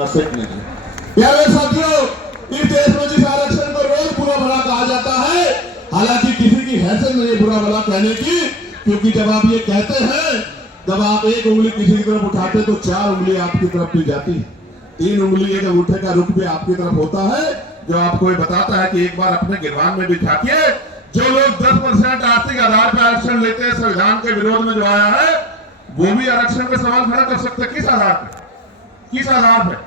प्यारे साथियों, इस देश में जिस आरक्षण को रोज बुरा भला कहा जाता है, हालांकि किसी की हैसियत नहीं बुरा भला कहने की, क्योंकि जब आप ये कहते हैं, जब आप एक उंगली किसी की तरफ उठाते तो चार उंगली आपकी तरफ भी जाती है। तीन उंगली एक अंगूठे का रुख भी आपकी तरफ होता है, जो आपको बताता है कि एक बार अपने गिरबान में भी झांकिए। जो लोग 10% आर्थिक आधार पर आरक्षण लेते हैं, संविधान के विरोध में जो आया है, वो भी आरक्षण पर सवाल खड़ा कर सकते हैं। किस आधार पर? किस आधार पर?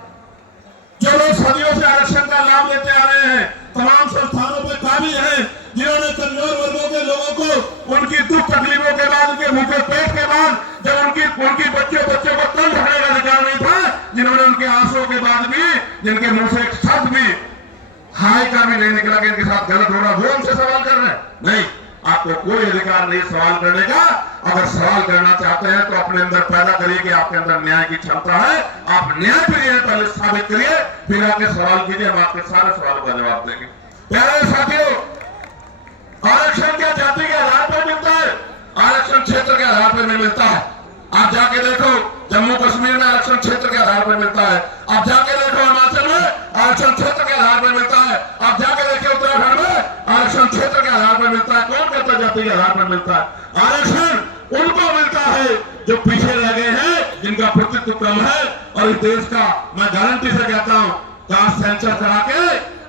जो लोग सदियों से आरक्षण का लाभ लेते आ रहे हैं, तमाम संस्थानों पर काबिज हैं, जिन्होंने कमजोर वर्गों के लोगों को उनकी दुख तकलीफों के बाद, उनके भूखे पेट के बाद, जब उनकी बच्चों को तन ढकने का अधिकार नहीं था, जिन्होंने उनके आंसुओं के बाद भी, जिनके मुंह से एक शब्द भी हाय का भी नहीं निकला कि इनके साथ गलत हो रहा, वो उनसे सवाल कर रहे हैं। नहीं, आपको कोई अधिकार नहीं सवाल करने का। अगर सवाल करना चाहते हैं तो अपने अंदर पैदा करिए कि आपके अंदर न्याय की क्षमता है, आप न्याय प्रिय हैं, पहले साबित करिए, फिर आके सवाल कीजिए, हम आपके सारे सवालों का जवाब देंगे। प्यारे साथियों, आरक्षण क्या जाति के आधार पर मिलता है? आरक्षण क्षेत्र के आधार पर नहीं मिलता है। आप जाके देखो, जम्मू कश्मीर में आरक्षण क्षेत्र के आधार पर मिलता है। आप जाके देखो, हिमाचल में आरक्षण क्षेत्र के आधार पर मिलता है। आप जाके देखिए, उत्तराखंड में आरक्षण क्षेत्र के आधार पर मिलता है। कौन कहता है जाति के आधार पर मिलता है? आरक्षण उनको मिलता है जो पीछे रह गए हैं, जिनका प्रतित्व कम है। और इस देश का मैं गारंटी से कहता हूं, कास्ट सेंसर करा के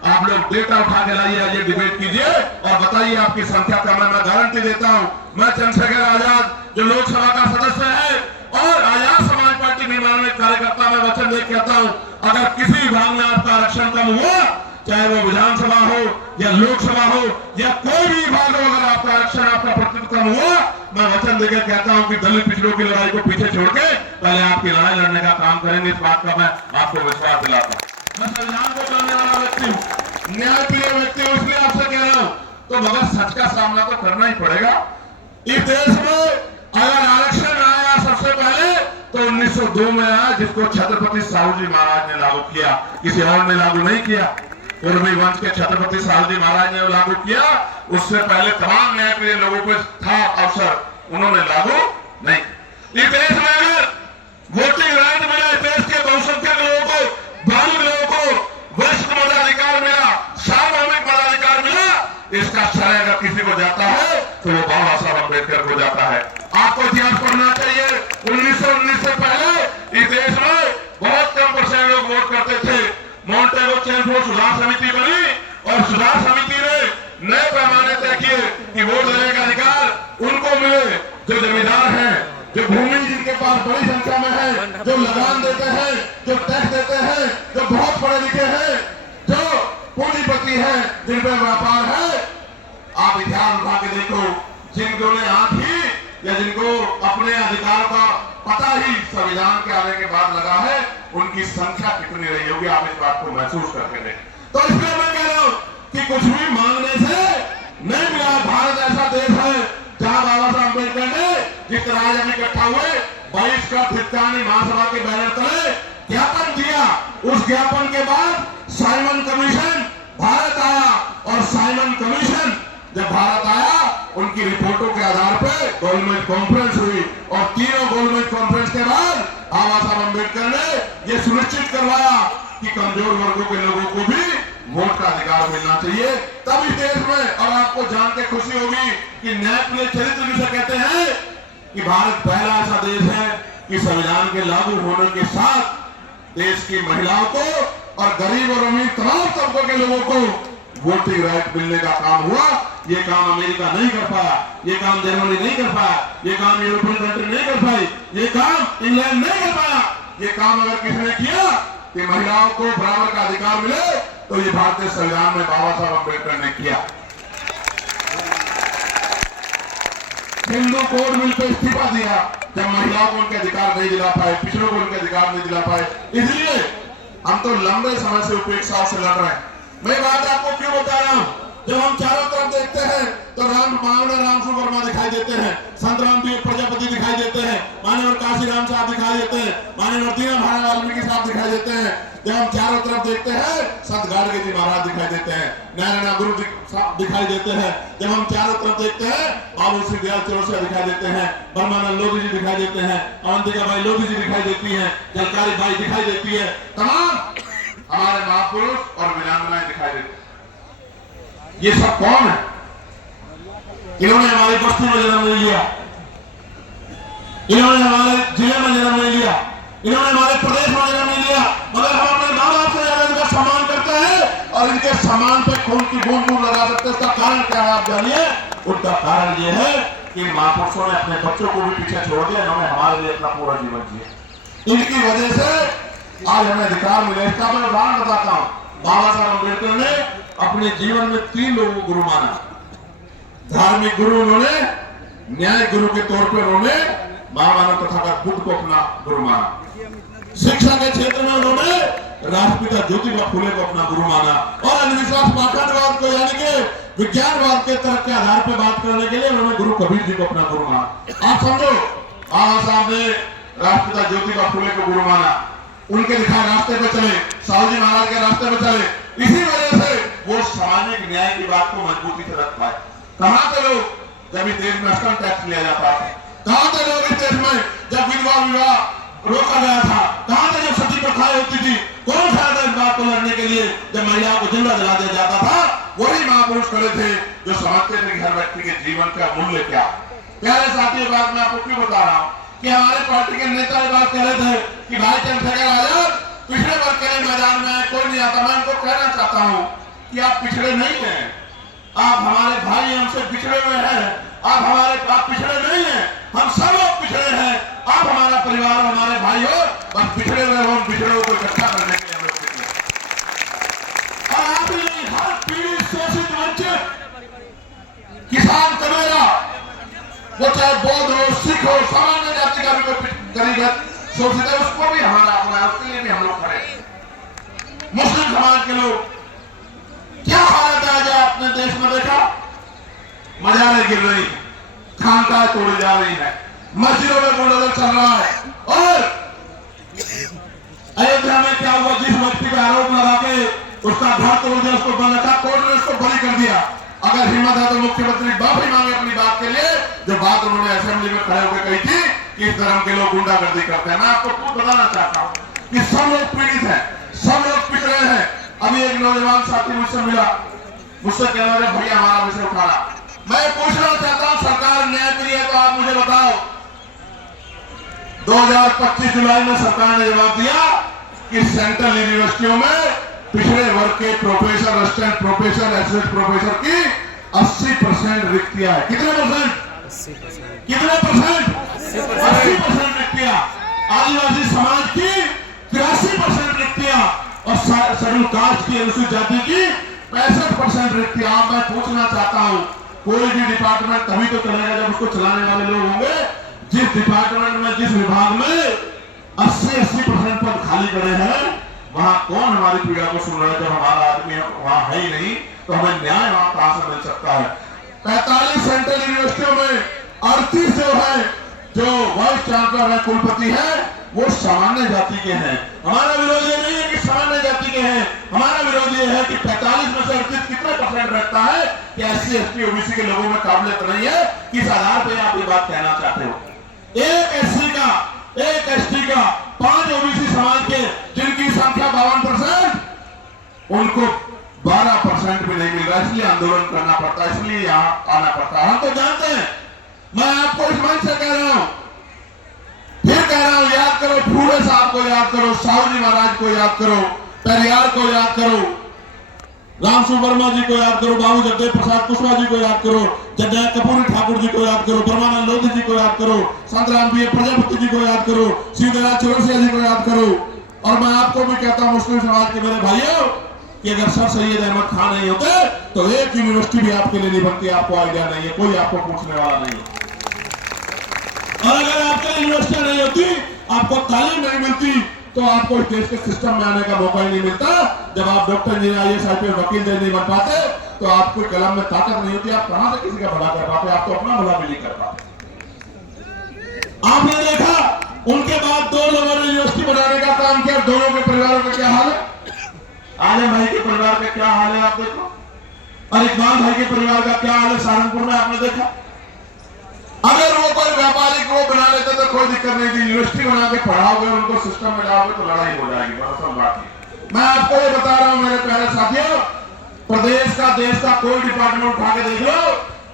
आप लोग डेटा उठा के लाइए, ये डिबेट कीजिए और बताइए आपकी संख्या कम है। मैं गारंटी देता हूं, मैं चंद्रशेखर आजाद जो लोकसभा का सदस्य है और आजाद समाज पार्टी निर्माण कार्यकर्ता, मैं वचन दे कहता हूं, अगर किसी विभाग में आपका आरक्षण कम हुआ, चाहे वो विधानसभा हो या लोकसभा हो या कोई भी विभाग हो, अगर आपका आरक्षण, आपका प्रतिनिधित्व कम हुआ, मैं वचन देकर कहता हूं कि दलित पिछड़ों की लड़ाई को पीछे छोड़ के पहले आपकी लड़ाई लड़ने का काम करेंगे। इस बात का मैं आपको विश्वास दिलाता हूं। मैं संविधान को जानने वाला व्यक्ति हूं, न्यायप्रिय व्यक्ति हूं, इसलिए आपसे कह रहा हूं, तो मगर सच का सामना तो करना ही पड़ेगा। इस देश में अगर आरक्षण आया सबसे पहले तो 1902 में आया, जिसको छत्रपति साहू जी महाराज ने लागू किया, किसी और ने लागू नहीं किया। पूर्वी वंश के छत्रपति साहू जी महाराज ने लागू किया, उससे पहले तमाम न्यायप्रिय लोगों को था अवसर, उन्होंने लागू नहीं। इस देश में अगर वोटिंग राइट मिला, इस देश के बहुसंख्यक लोगों को, बालिग लोगों को वरिष्ठ मताधिकार मिला, सार्वभौमिक मताधिकार मिला, इसका श्रेय अगर किसी को जाता है तो वो बाबा साहब अम्बेडकर को जाता है। आपको इतिहास पढ़ना चाहिए। 1919 से पहले इस देश में बहुत कम % लोग वोट करते थे। मोंटेगो चेम्फोर्ड सुधार समिति बनी और सुधार समिति ने नए पैमाने तय किए कि वोट देने का अधिकार उनको मिले जो जमींदार हैं, जो भूमि जिनके पास बड़ी संख्या में है, जो लगान देते हैं, जो टैक्स देते हैं, जो बहुत पढ़े लिखे हैं, जो पूंजीपति हैं, जिन पर व्यापार है। आप इतिहास उठा के देखो, जिनको ने आंख ही या जिनको अपने अधिकारों का पता ही संविधान के आने के बाद लगा है, उनकी संख्या कितनी रही होगी, आप इस बात को महसूस करके देखें। तो इसलिए मैं कह रहा हूं कि कुछ भी मांगने से नहीं मिला। भारत ऐसा देश है जहां बाबा साहब अम्बेडकर ने जिस तरह आज हम इकट्ठा हुए, बहिष्कृत हितकानी महासभा के बैनर तले ज्ञापन दिया। उस ज्ञापन के बाद साइमन कमीशन भारत आया और साइमन कमीशन जब भारत आया, उनकी रिपोर्टों के आधार पर गोलमेज कॉन्फ्रेंस हुई और तीनों गोलमेज कॉन्फ्रेंस के बाद बाबा साहब अम्बेडकर ने यह सुनिश्चित करवाया कि कमजोर वर्गों के लोगों को भी वोट का अधिकार मिलना चाहिए। तब इस देश में, और आपको जान के खुशी होगी कि न्यायप्रिय चरित्र जिसे कहते हैं, कि भारत पहला ऐसा देश है कि संविधान के लागू होने के साथ देश की महिलाओं को और गरीब और अमीर तमाम तबकों के लोगों को वोटिंग राइट मिलने का काम हुआ। ये काम अमेरिका नहीं कर पाया, ये काम जर्मनी नहीं कर पाया, ये काम यूरोपियन कंट्री नहीं कर पाई, ये काम इंग्लैंड नहीं कर पाया। ये काम अगर किसी ने किया कि महिलाओं को बराबर का अधिकार मिले, तो ये भारतीय संविधान में बाबा साहब अम्बेडकर ने किया। हिंदू कोड बिल पे इस्तीफा दिया जब महिलाओं को उनके अधिकार नहीं दिला पाए, पिछड़ों को उनके अधिकार नहीं दिला पाए। इसलिए हम तो लंबे समय से उपेक्षाओं से लड़ रहे हैं। मैं बात आपको क्यों बता रहा हूं जब हम चारों तरफ देखते हैं तो माननीय रामसूर वर्मा दिखाई देते हैं, संत रामदेव प्रजापति दिखाई देते हैं, माननीय काशी राम साहब दिखाई देते हैं, माननीय दीना महाराज वाल्मीकि साहब दिखाई देते हैं। जब हम चारों तरफ देखते हैं संत गाडगे जी महाराज दिखाई देते हैं, नारायण गुरु दिखाई देते हैं। जब हम चारों तरफ देखते हैं बाबू श्री दयाल चौरसिया दिखाई देते हैं, ब्रह्मानंद लोधी जी दिखाई देते हैं, अवंतिका भाई लोधी जी दिखाई देती है, जलकारी भाई दिखाई देती है, तमाम हमारे महापुरुष और वीरांगनाएं दिखाई देती है। ये सब कौन है? इन्होंने हमारी बस्ती में जन्म नहीं लिया, इन्होंने हमारे जिले में जन्म नहीं लिया, इन्होंने हमारे प्रदेश में जन्म नहीं लिया, मगर हम अपने माँ बाप से ज्यादा इनका सम्मान करते हैं और इनके सम्मान पे खून की बूंद बूंद लगा सकते हैं। इसका कारण क्या है आप जानिए? उसका कारण ये है कि महापुरुषों ने अपने बच्चों को भी पीछे छोड़ दिया, इन्होंने हमारे लिए अपना पूरा जीवन जिया। इनकी वजह से आज हमें अधिकार मिले। इसका मैं उदाहरण बताता हूँ। बाबा साहब अम्बेडकर ने अपने जीवन में 3 लोगों को गुरु माना। धार्मिक गुरु उन्होंने, न्याय गुरु के तौर पर उन्होंने महामानव तथागत बुद्ध को अपना गुरु माना। शिक्षा के क्षेत्र में उन्होंने राष्ट्रपिता ज्योतिबा फुले को अपना गुरु माना और अंधविश्वास पाखंडवाद को यानी कि विज्ञानवाद के तर्क के आधार पर बात करने के लिए उन्होंने गुरु कबीर जी को अपना गुरु माना। आप समझो, बाबा साहब ने राष्ट्रपिता ज्योतिबा फुले को गुरु माना, उनके दिखाए रास्ते पे चले, साहू जी महाराज के रास्ते पे चले, इसी वजह से वो सामाजिक न्याय की बात को मजबूती से रख पाए। कहां थे लोग जब इस देश में अस्टम टैक्स लिया जाता था? कहां थे लोग इस देश में जब विधवा विवाह रोका गया था? कहां थे जब सती प्रथाएं होती थी? कौन खड़ा था इस बात को लड़ने के लिए जब महिलाओं को जिंदा जला दिया जाता था? वही महापुरुष खड़े थे जो समझते थे कि हर व्यक्ति के जीवन का मूल्य क्या। प्यारे साथियों, बात मैं आपको क्यों बता रहा हूँ कि हमारे पार्टी के नेता ये बात कह रहे थे कि भाई चंद्रशेखर आजाद पिछड़े वर्ग के लिए मैदान में कोई नहीं आता। मैं उनको कहना चाहता हूँ कि आप पिछड़े नहीं हैं, आप हमारे भाई हमसे पिछड़े हुए हैं, आप पिछड़े नहीं हैं, हम सब लोग पिछड़े हैं। आप हमारा परिवार, हमारे भाई हो, बस पिछड़े हुए हो, हम पिछड़े को इकट्ठा करने के लिए और आप ही हर पीड़ित शोषित वंचित किसान कमेरा, वो चाहे बौद्ध हो, सिख हो, सामान्य जाति का भी कोई गरीब शोषित है, उसको भी हमारा अपना है, उसके लिए भी हम लोग खड़े। मुस्लिम समाज के लोग क्या हालत है आज आपने देश में देखा? मजारें गिर रही, खानकाह तोड़ी जा रही है, मस्जिदों में बुलडोजर चल रहा है। और अयोध्या में क्या हुआ? जिस व्यक्ति का आरोप लगा के उसका घर तोड़ दिया, उसको बंद रखा, कोर्ट ने उसको बरी कर दिया। अगर हिम्मत है तो मुख्यमंत्री माफी मांगे अपनी बात के लिए, जो बात उन्होंने असेंबली में खड़े होकर कही थी कि इस धर्म के लोग गुंडागर्दी करते हैं। मैं आपको खुद बताना चाहता हूँ कि सब लोग पीड़ित हैं, सब लोग पिछड़े हैं। अभी एक नौजवान साथी मुझसे मिला, मुझसे कह रहे भैया हमारा विषय उठाना। मैं पूछना चाहता हूँ, सरकार न्यायप्रिय है तो आप मुझे बताओ, 2025 जुलाई में सरकार ने जवाब दिया कि सेंट्रल यूनिवर्सिटियों में पिछड़े वर्ग के professor, assistant professor, associate professor की 80% रिक्तियां है। कितने परसेंट? 80% रिक्तियां। आदिवासी समाज की 83% रिक्तियां और शेड्यूल कास्ट की, अनुसूचित जाति की 65% रिक्तियां। मैं पूछना चाहता हूं, कोई भी डिपार्टमेंट तभी तो चलेगा जब उसको चलाने वाले लोग होंगे। जिस डिपार्टमेंट में, जिस विभाग में 80% पद खाली पड़े हैं, वहां कौन हमारी पीड़ा को सुन रहा है? जब हमारा आदमी वहां है ही नहीं तो हमें न्याय वहां कहां से मिल सकता है? 45 सेंट्रल यूनिवर्सिटियों में 38 जो है, जो वाइस चांसलर है, कुलपति है, वो सामान्य जाति के हैं। हमारा विरोध ये नहीं है कि सामान्य जाति के हैं, हमारा विरोध ये है कि 45 में से 38 कितने परसेंट रहता है कि SC, ST, OBC के लोगों में काबिलियत नहीं है? किस आधार पर आप ये बात कहना चाहते हो? एक SC का, एक ST का, 5 OBC समाज के जिनकी संख्या 52%, उनको 12% भी नहीं मिल रहा, इसलिए आंदोलन करना पड़ता है, इसलिए यहाँ आना पड़ता है। हम तो जानते हैं, मैं आपको इस मंच से कह रहा हूं, फिर कह रहा हूं, याद करो फूले साहब को, याद करो साहू जी महाराज को, याद करो पेरियार को, याद करो रामसूर वर्मा जी को, याद करो बाबू जगदेव प्रसाद कुशवाहा जी को, याद करो जगदीश कपूर ठाकुर जी को, याद करो ब्रह्मानंद लोधी जी को, याद करो संत रामदेव प्रजापति जी को, याद करो श्री दयाल चौरसिया जी को, याद करो। और मैं आपको भी कहता हूं, मुस्लिम समाज के मेरे भाइयों, कि अगर सर सैयद अहमद खान नहीं होते तो एक यूनिवर्सिटी भी आपके लिए नहीं बनती। आपको आइडिया नहीं है, कोई आपको पूछने वाला नहीं है। और अगर आपके यूनिवर्सिटी नहीं होती, आपको तालीम नहीं मिलती, तो आपको इस देश के सिस्टम में आने का मौका ही नहीं मिलता। जब आप डॉक्टर इंजीनियर, IAS, IPS, वकील नहीं बन पाते, तो आपको कलम में ताकत नहीं होती, आप कहां से किसी का भला कर पाते? आप तो अपना भला भी नहीं कर पाते। आपने देखा उनके बाद दो लोगों ने यूनिवर्सिटी बनाने का काम किया, दोनों के परिवारों का क्या हाल है? आलम भाई के परिवार का क्या हाल है आप देखो, और इकबाल भाई के परिवार का क्या हाल है सहारनपुर में आपने देखा। अगर वो कोई व्यापारिक वो बना लेते तो कोई दिक्कत नहीं थी, यूनिवर्सिटी बना के पढ़ाओगे, उनको सिस्टम में लाओगे तो लड़ाई हो जाएगी। बस बात नहीं, मैं आपको ये बता रहा हूं मेरे प्यारे साथियों, प्रदेश का देश का कोई डिपार्टमेंट उठा के देख लो,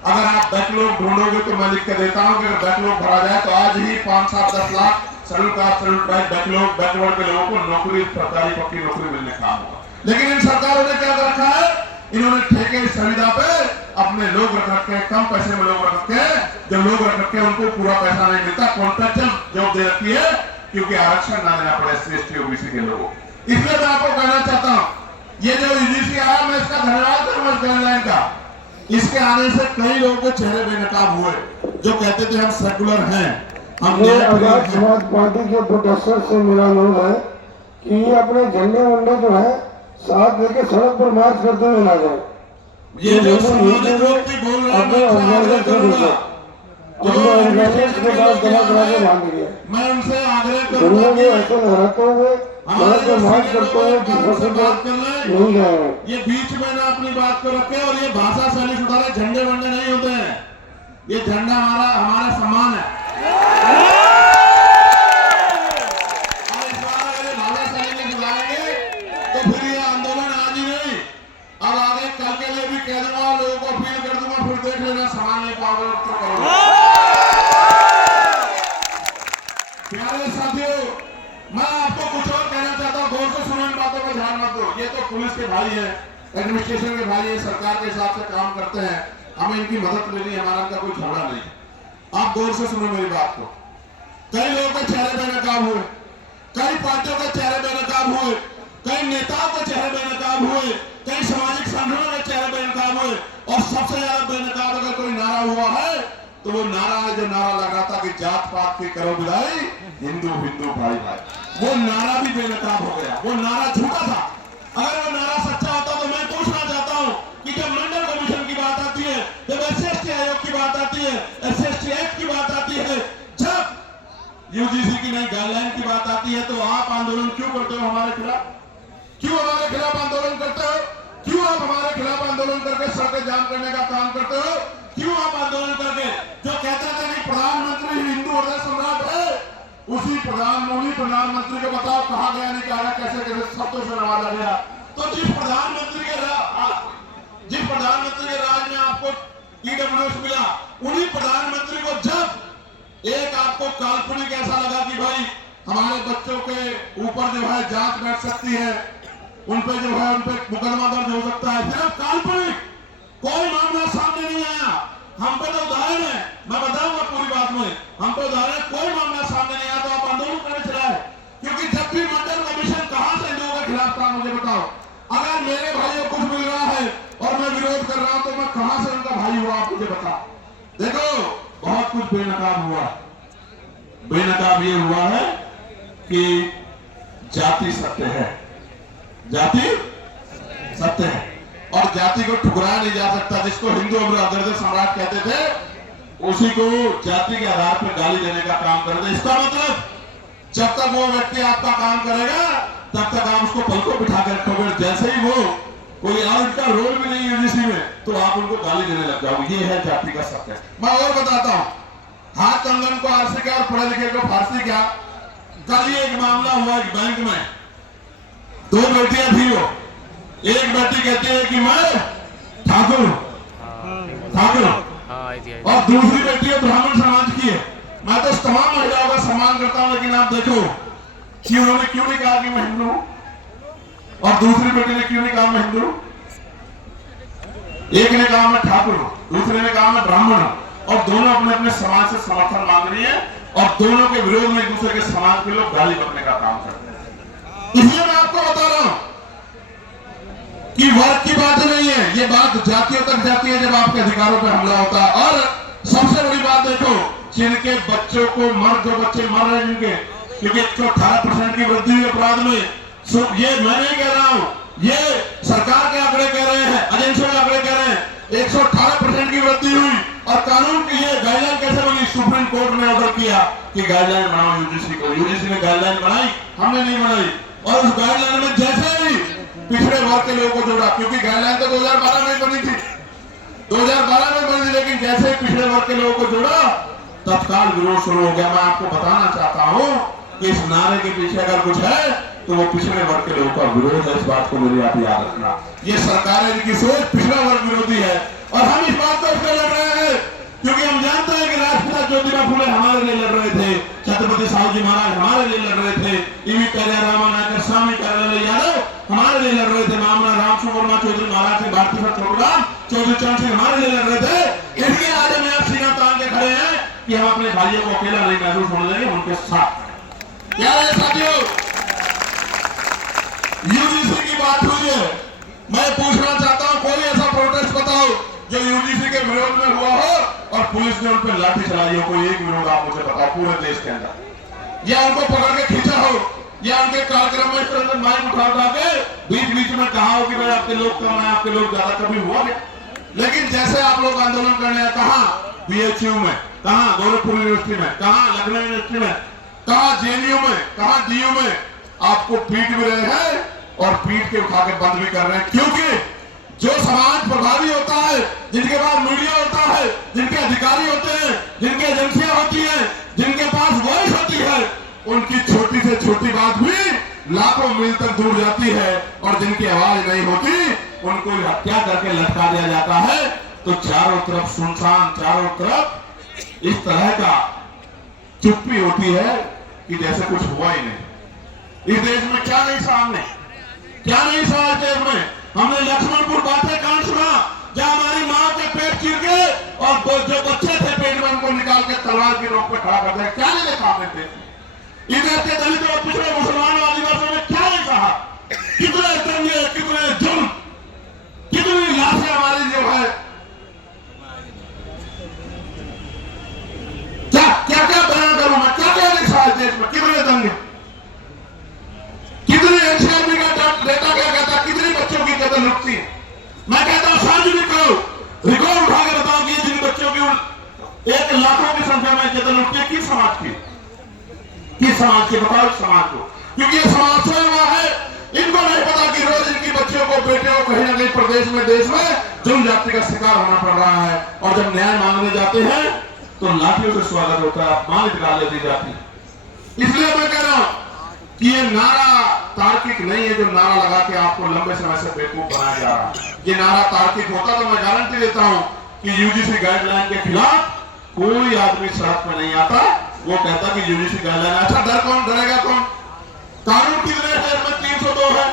अगर आप बैकलॉग ढूंढोगे तो मैं लिख के देता हूं कि अगर बैकलॉग भरा जाए तो आज ही 5, 7, 10 lakh schedule caste schedule tribe backward के लोगों को नौकरी, सरकारी पक्की नौकरी मिलने का होगा। लेकिन इन सरकारों ने क्या कर रखा है, इन्होंने ठेके सुविधा पे अपने लोग रख रखे, कम पैसे में लोग रख रखे, जो लोग रख रखे उनको पूरा पैसा नहीं मिलता, कॉन्ट्रैक्चुअल जॉब दे रखी है, क्योंकि आरक्षण ना देना पड़े एससी एसटी ओबीसी के लोगों। इसलिए मैं आपको कहना चाहता हूं, ये जो यूजीसी आया मैं इसका धन्यवाद करूंगा गाइडलाइन का। इसके आने से कई लोगों के चेहरे बेनकाब हुए जो कहते थे हम सेकुलर हैं, हम आजाद समाज पार्टी के प्रोटेस्टर से मेरा अनुरोध है कि ये अपने झंडे वंडे जो है साथ लेके सड़क पर मार्च करते हुए ना जाए। ये जो सामाजिक व्यक्ति बोल रहे हैं अपने ऑर्गेनाइजर के पास जमा करा के बांध दिए, मैं उनसे आग्रह दुनिया करूंगा में ऐसे लहराते हुए सड़क पर मार्च करते हुए नहीं जाए। ये बीच में ना अपनी बात को रखे, और ये भाषा शैली सुधारे, झंडे वंडे नहीं होते हैं, ये झंडा हमारा सम्मान है। और इस बार अगर ये भाषा शैली में सुधारेंगे तो फिर ये आंदोलन आज ही नहीं, अब आगे कल के लिए भी कह दूंगा, लोगों को अपील कर दूंगा, फिर देख लेना संभाल नहीं पाओगे तो करोगे। प्यारे साथियों, मैं आपको कुछ और कहना चाहता हूं, गौर से सुनो, इन बातों पर ध्यान मत दो। ये तो पुलिस के भाई है, एडमिनिस्ट्रेशन के भाई है, सरकार के हिसाब से काम करते हैं, हमें इनकी मदद लेनी, हमारा इनका कोई झगड़ा नहीं। आप गौर से सुनो मेरी बात को। कई लोगों के चेहरे बेनकाब हुए, कई पार्टियों के चेहरे बेनकाब हुए, कई नेताओं के चेहरे बेनकाब हुए, कई सामाजिक संगठनों के चेहरे बेनकाब हुए, और सबसे ज्यादा बेनकाब अगर कोई नारा हुआ है तो वो नारा है जो नारा लग रहा था कि जात पात की करो विदाई, हिंदू हिंदू भाई भाई, वो नारा भी बेनकाब हो गया, वो नारा झूठा था। अगर वो नारा सच्चा होता तो मैं पूछना चाहता हूं कि जब मंडल कमीशन की बात आती है, जब एससी आयोग की बात आती है, एससी एक्ट की बात आती है, जब यूजीसी की नई गाइडलाइन की बात आती है, तो आप आंदोलन क्यों करते हो हमारे खिलाफ? क्यों हमारे खिलाफ आंदोलन करते हो? क्यों आप हमारे खिलाफ आंदोलन करके सड़कें जाम करने का काम करते हो? क्यों आप आंदोलन करके जो कहते थे कि प्रधानमंत्री हिंदू हृदय सम्राट है, उसी प्रधानमंत्री को बताओ कहां गया, नहीं कहा, कैसे कैसे शब्दों से नवाजा गया। तो जिस प्रधानमंत्री के राज में आपको ईडब्ल्यूएस मिला, उन्हीं प्रधानमंत्री को जब एक आपको काल्पनिक ऐसा लगा कि भाई हमारे बच्चों के ऊपर जो है जांच बैठ सकती है, उन पे जो है उन पे मुकदमा दर्ज हो सकता है, सिर्फ काल्पनिक, कोई मामला सामने नहीं आया। हम पे तो उदाहरण है, मैं बताऊंगा पूरी बात में, हम पे उदाहरण है, कोई मामला सामने नहीं आया तो आप आंदोलन करने चलाए। क्योंकि जब भी मंडल कमीशन कहां से लोगों के खिलाफ था, मुझे बताओ। अगर मेरे भाइयों को कुछ मिल रहा है और मैं विरोध कर रहा हूं तो मैं कहां से उनका भाई हुआ, आप मुझे बताओ। देखो बहुत कुछ बेनकाब हुआ। बेनकाब ये हुआ है कि जाति सत्य है, जाति सत्य है, और जाति को ठुकराया नहीं जा सकता। जिसको हिंदू हृदय सम्राट कहते थे, उसी को जाति के आधार पर गाली देने का काम कर रहे थे। इसका मतलब जब तक वो व्यक्ति आपका काम करेगा तब तक आप उसको पलकों बिठा कर रखोगे, जैसे ही वो कोई और उनका रोल भी नहीं यूजीसी में तो आप उनको गाली देने लग जाओगे। ये है जाति का सत्य। मैं और बताता हूं, हाथ कंगन को आरसी क्या और पढ़े लिखे को फारसी क्या। कल ही एक मामला हुआ एक बैंक में, दो बेटियां थी, वो एक बेटी कहती है कि मैं ठाकुर और दूसरी बेटी है ब्राह्मण समाज की है। मैं तो तमाम महिलाओं का सम्मान करता हूं, लेकिन आप देखो कि उन्होंने क्यों नहीं कहा कि मैं हिंदू हूं, और दूसरी बेटी ने क्यों नहीं कहा मैं हिंदू हूं। एक ने कहा मैं ठाकुर हूं, दूसरे ने कहा मैं ब्राह्मण हूं, और दोनों अपने अपने समाज से समर्थन मांग रही है, और दोनों के विरोध में एक दूसरे के समाज के लोग गाली बकने का काम करते हैं। इसलिए मैं आपको बता रहा हूं कि वर्ग की बात नहीं है, ये बात जातियों तक जाती है जब आपके अधिकारों पर हमला होता है। और सबसे बड़ी बात देखो, जिनके बच्चों को जो बच्चे मर रहे हैं जिनके, क्योंकि 118% की वृद्धि हुई अपराध में, ये मैं नहीं कह रहा हूं, ये सरकार के आंकड़े कह रहे हैं। अजय एनसीओ आंकड़े कह रहे हैं 118% की वृद्धि हुई। और कानून की ये गाइडलाइन कैसे बनी? सुप्रीम कोर्ट ने ऑर्डर किया कि गाइडलाइन बनाओ यूजीसी को। यूजीसी ने गाइडलाइन बनाई, हमने नहीं बनाई। और उस गाइडलाइन में जैसे ही पिछड़े वर्ग के लोगों को जोड़ा, क्योंकि गाइडलाइन तो 2012 में बनी थी, 2012 में बनी थी, लेकिन जैसे ही पिछड़े वर्ग के लोगों को जोड़ा तत्काल विरोध शुरू हो गया। मैं आपको बताना चाहता हूं कि इस नारे के पीछे अगर कुछ है तो वो पिछड़े वर्ग के लोगों का विरोध है। इस बात को मेरी आप याद रखना। ये सरकारें की सोच पिछड़ा वर्ग विरोधी है और हम इस बात को इसलिए लड़ रहे हैं क्योंकि हम जानते हैं कि राष्ट्रपिता ज्योतिबा फुले हमारे लिए लड़ रहे थे, छत्रपति साहू महाराज हमारे लिए लड़ रहे थे, ईवी कल्याण नायकर स्वामी कार्यालय यादव हमारे लिए लड़ रहे थे, मामला रामचंद्र वर्मा चौधरी महाराज सिंह भारती छोटराम चौधरी चरण सिंह हमारे लिए लड़ रहे थे। इसलिए आज हम यहाँ सीना तान के खड़े हैं कि हम अपने भाइयों को अकेला नहीं महसूस होने देंगे, उनके साथ। क्या है साथियों, यूजीसी की बात हुई है, मैं पूछना चाहता हूं कोई ऐसा प्रोटेस्ट बताओ जो यूजीसी के विरोध में हुआ हो और पुलिस ने उन पर लाठी चलाई हो। कोई एक विरोध आप मुझे बताओ पूरे देश के अंदर, या उनको पकड़ के खींचा हो, या उनके कार्यक्रम में इस तरह से माइक उठा के बीच बीच में कहा हो कि भाई आपके लोग कम है, आपके लोग ज्यादा, कभी हुआ क्या? लेकिन जैसे आप लोग आंदोलन करने हैं, कहा बीएचयू में, कहा गोरखपुर यूनिवर्सिटी में, कहा लखनऊ यूनिवर्सिटी में, कहा जेएनयू में, कहा डीयू में, आपको पीट भी रहे हैं और पीट के उठा के बंद भी कर रहे हैं। क्योंकि जो समाज प्रभावी होता है, जिनके पास मीडिया होता है, जिनके अधिकारी होते हैं, जिनकी एजेंसियां होती हैं, जिनके पास वॉइस होती है, उनकी छोटी से छोटी बात भी लाखों मील तक दूर जाती है। और जिनकी आवाज नहीं होती उनको हत्या करके लटका दिया जाता है। तो चारों तरफ सुनसान, चारों तरफ इस तरह का चुप्पी होती है कि जैसे कुछ हुआ ही नहीं। इस देश में क्या नहीं सामने, क्या नहीं सहा इस देश में। हमने लक्ष्मणपुर बातें कांड सुना जहां हमारी मां के पेट चीर के और जो बच्चे थे पेट में उनको निकाल के तलवार की नोक पे खड़ा कर दिया। क्या नहीं देखा हमने देश में? इधर के दलित और पिछड़े मुसलमानों आदिवासियों में क्या नहीं कहा? कितने दंगे, कितने जुल्म, कितनी लाशें हमारी जो है, क्या क्या क्या बयान करूं मैं, क्या क्या नहीं सहा देश में? कितने दंगे, कितने एनसीआरबी का डेटा क्या कहता, कितने बच्चों की कत्ल रुकती है? मैं कहता हूं सार्वजनिक करो, रिकॉर्ड उठा के बताओ कि जिन बच्चों की 1 लाखों की संख्या में कत्ल रुकती है, किस समाज की, किस समाज के? बताओ समाज को, क्योंकि ये समाज से हुआ है। इनको नहीं पता कि रोज इनकी बच्चियों को, बेटियों को कहीं ना कहीं प्रदेश में, देश में जुल्म जाति का शिकार होना पड़ रहा है। और जब न्याय मांगने जाते हैं तो लाठियों से स्वागत होता है, अपमानित गाली दी जाती है। इसलिए मैं कह रहा हूं कि ये नारा तार्किक नहीं है, जो नारा लगा के आपको लंबे समय से बेवकूफ बनाया जा रहा है। ये नारा तार्किक होता तो मैं गारंटी देता हूं कि यूजीसी गाइडलाइन के खिलाफ कोई आदमी सड़क में नहीं आता। वो कहता कि यूजीसी गाइडलाइन, अच्छा डर कौन, डरेगा कौन? कानून कितने हैं इसमें? 302 है,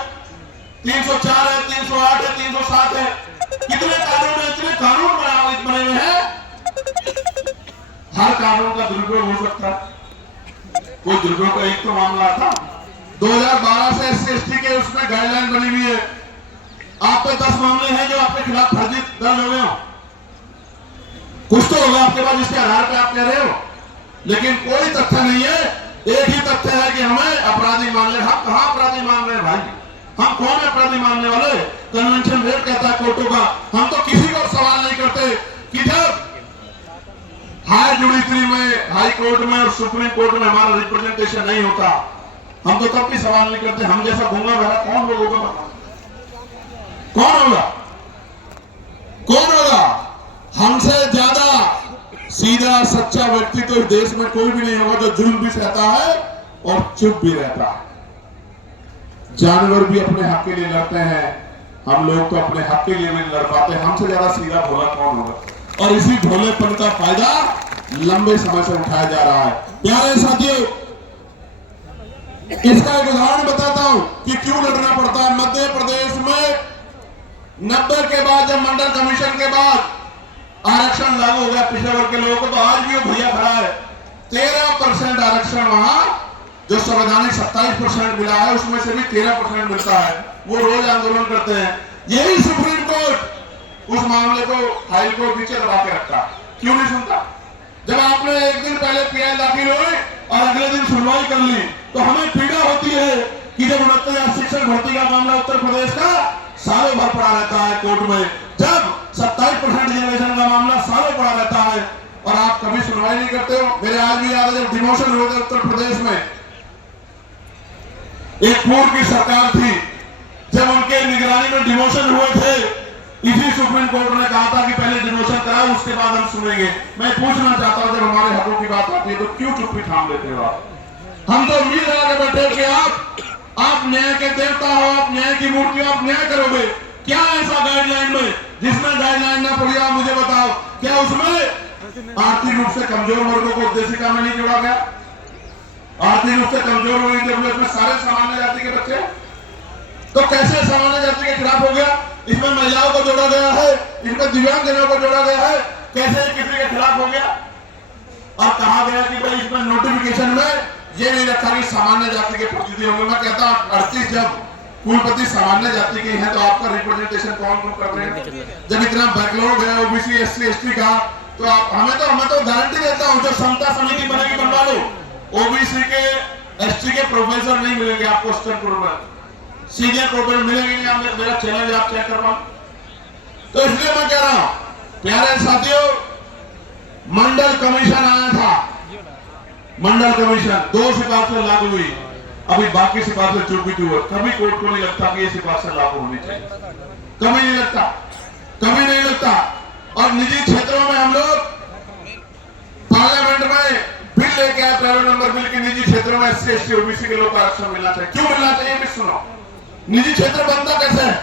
304 है, 308 है, 307 है, कितने कानून है? इतने कानून बने हुए हैं, हर कानून का दुरुपयोग हो सकता है। कोई दुरुपयोग का एक तो मामला था 2012 से SC/ST के उसमें गाइडलाइन बनी हुई है। आप पे 10 मामले हैं जो आपके खिलाफ फर्जी दर्ज हो गए हो, कुछ तो होगा आपके पास जिसके आधार पे आप कह रहे हो, लेकिन कोई तथ्य नहीं है। एक ही तथ्य है कि हमें अपराधी मान ले। हम कहां अपराधी मान रहे हैं भाई? हम कौन है अपराधी मानने वाले? कन्वेंशन रेट कहता है कोर्टों का। हम तो किसी को सवाल नहीं करते कि जब हाई जुडिशरी में, हाई कोर्ट में और सुप्रीम कोर्ट में हमारा रिप्रेजेंटेशन नहीं होता, हम तो तब भी सवाल नहीं करते। हम जैसा घूंगा भरा कौन लोग होगा? कौन होगा? कौन होगा? हमसे ज्यादा सीधा सच्चा व्यक्ति तो इस देश में कोई भी नहीं होगा जो जुल्म भी सहता है और चुप भी रहता है। जानवर भी अपने हक के लिए लड़ते हैं, हम लोग तो अपने हक के लिए नहीं लड़ पाते। हमसे ज्यादा सीधा भोला कौन होगा? और इसी भोलेपन का फायदा लंबे समय से उठाया जा रहा है। प्यारे साथियों, इसका एक उदाहरण बताता हूं कि क्यों लड़ना पड़ता है। मध्य प्रदेश में 90 के बाद, जब मंडल कमीशन के बाद आरक्षण लागू हो गया पिछड़े वर्ग के लोगों को, तो आज भी वो भैया खड़ा है। 13% आरक्षण वहां जो संवैधानिक 27% मिला है, उसमें से भी 13% मिलता है। वो रोज आंदोलन करते हैं। यही सुप्रीम कोर्ट उस मामले को, फाइल को पीछे दबा के रखता। क्यों नहीं सुनता? जब आपने एक दिन पहले PI दाखिल हुई और अगले दिन सुनवाई कर ली, तो हमें पीड़ा होती है कि जब 69 शिक्षक भर्ती का मामला उत्तर प्रदेश का सालों भर पड़ा रहता है कोर्ट में, जब 27% रिजर्वेशन का मामला सालों पड़ा रहता है और आप कभी सुनवाई नहीं करते हो। मेरे आज भी याद है जब डिमोशन हुए थे उत्तर प्रदेश में, एक पूर्व की सरकार थी, जब उनके निगरानी में डिमोशन हुए थे, इसी सुप्रीम कोर्ट ने कहा था कि पहले डिमोशन कराओ उसके बाद हम सुनेंगे। मैं पूछना चाहता हूं, जब हमारे हकों की बात आती है तो क्यों चुप्पी थाम लेते हो आप? हम तो उम्मीद लगा के बैठे कि आप न्याय के देवता हो, आप न्याय की मूर्ति हो, आप न्याय करोगे। क्या ऐसा गाइडलाइन में जिसमें गाइडलाइन ना पड़ी, आप मुझे बताओ, क्या उसमें आर्थिक रूप से कमजोर वर्गों को उद्देशिका में नहीं जोड़ा गया? आर्थिक रूप से कमजोर वर्ग में सारे सामान्य जाति के बच्चे, तो कैसे सामान्य जाति के खिलाफ हो गया? इसमें महिलाओं को जोड़ा गया है, इसमें दिव्यांगजनों को जोड़ा गया है, कैसे किसी के खिलाफ हो गया? और कहा गया कि भाई इसमें नोटिफिकेशन में ये नहीं रखा कि सामान्य जाति के प्रतिनिधि होंगे। मैं कहता हूं 38 जब कुलपति सामान्य जाति के हैं तो आपका रिप्रेजेंटेशन कौन कर रहे हैं? जब इतना बैकलॉग है ओबीसी एससी एसटी का, तो आप हमें तो गारंटी देता हूं, जो समता समिति बनेगी बनवा लो, ओबीसी के एसटी के प्रोफेसर नहीं मिलेंगे आपको स्टैंड में, सीनियर प्रोफेसर मिलेंगे नहीं। मेरा चैलेंज आप चेक करवाओ। तो इसलिए मैं कह रहा हूं प्यारे साथियों, मंडल कमीशन आया था, मंडल कमीशन 2 सिफारिशें लागू हुई, अभी बाकी सिफारिशें चुप भी हुई। कभी कोर्ट को नहीं लगता कि ये सिफारिशें लागू होनी चाहिए, कभी नहीं लगता, कभी नहीं लगता। और निजी क्षेत्रों में हम लोग पार्लियामेंट में बिल लेके आए, प्राइवेट नंबर बिल के निजी क्षेत्रों में एससी एसटी ओबीसी के लोग को आरक्षण मिलना चाहिए। क्यों मिलना चाहिए भी सुनो। निजी क्षेत्र बनता कैसे है?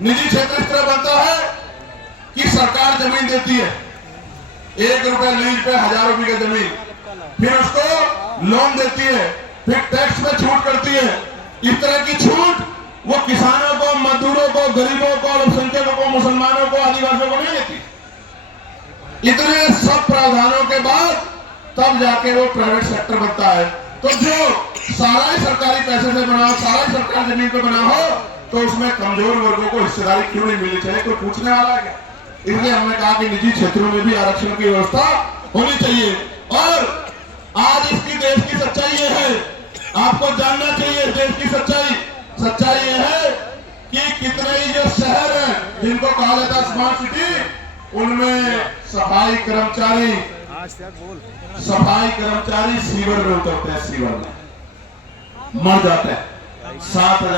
निजी क्षेत्र इस तरह बनता है कि सरकार जमीन देती है, 1 रुपए लीज पे 1000 रुपए की जमीन, फिर उसको लोन देती है, फिर टैक्स में छूट करती है। इस तरह की छूट वो किसानों को, मजदूरों को, गरीबों को, अल्पसंख्यकों को, मुसलमानों को, आदिवासियों को नहीं देती। इतने सब प्रावधानों के बाद तब जाके वो प्राइवेट सेक्टर बनता है। तो जो सारा ही सरकारी पैसे से बना हो, सारा ही सरकारी जमीन पे बना हो, तो उसमें कमजोर वर्गों को हिस्सेदारी क्यों नहीं मिलनी चाहिए? कोई पूछने वाला है क्या? इसलिए हमने कहा कि निजी क्षेत्रों में भी आरक्षण की व्यवस्था होनी चाहिए। और आज इसकी देश की सच्चाई ये है, आपको जानना चाहिए देश की सच्चाई। सच्चाई ये है कि कितने ही जो शहर हैं जिनको कहा जाता है स्मार्ट सिटी, उनमें सफाई कर्मचारी सीवर में उतरते हैं, सीवर में मर जाते हैं। 7,000